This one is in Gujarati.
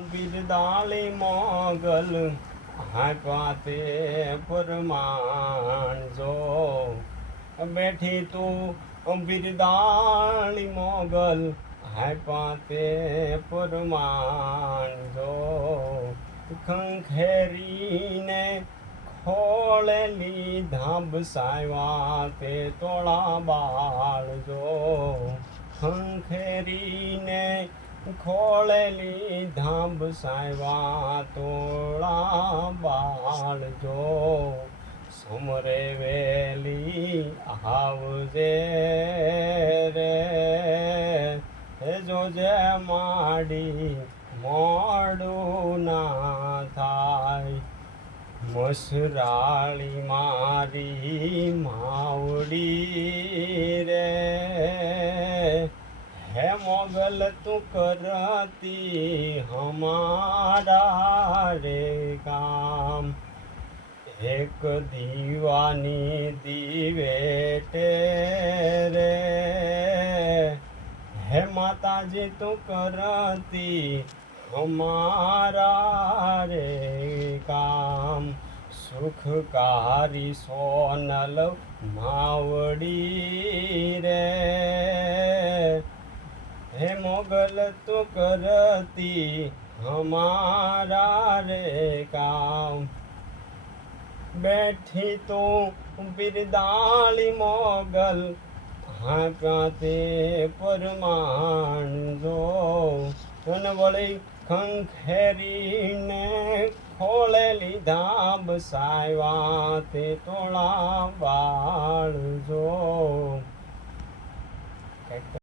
બિરદાળી મોગલ હાંપા તે પરમાણ જો. બેઠી તું બિરદાળી મોગલ હાંપા તે પરમાણ જો. ખંખેરીને ખોળેલી ધાબ સાયવા તે તોળા બાળજો ખંખેરીને ખોળેલી ધાંભ સાયવા તોળા બાળ જો સમરે વેલી આવજે રે. હે જોજે માડી મોડું ના થાય, મસરાળી મારી માવડી હે મોગલ તું કરતી હમારા રે કામ એક દીવાની દીવે રે હે માતાજી તું કરતી હમારા રે કામ સુખકારી સોનલ માવડી મોગલ તો કરતી હમારા રે કામ. બેઠી તું બિરદાળી મોગલ હાંકાતે પરમાણ જો. તન વળી ખંખેરીને ખોળેલી લીધા બસાવ્યા તે તોળા વાળ જો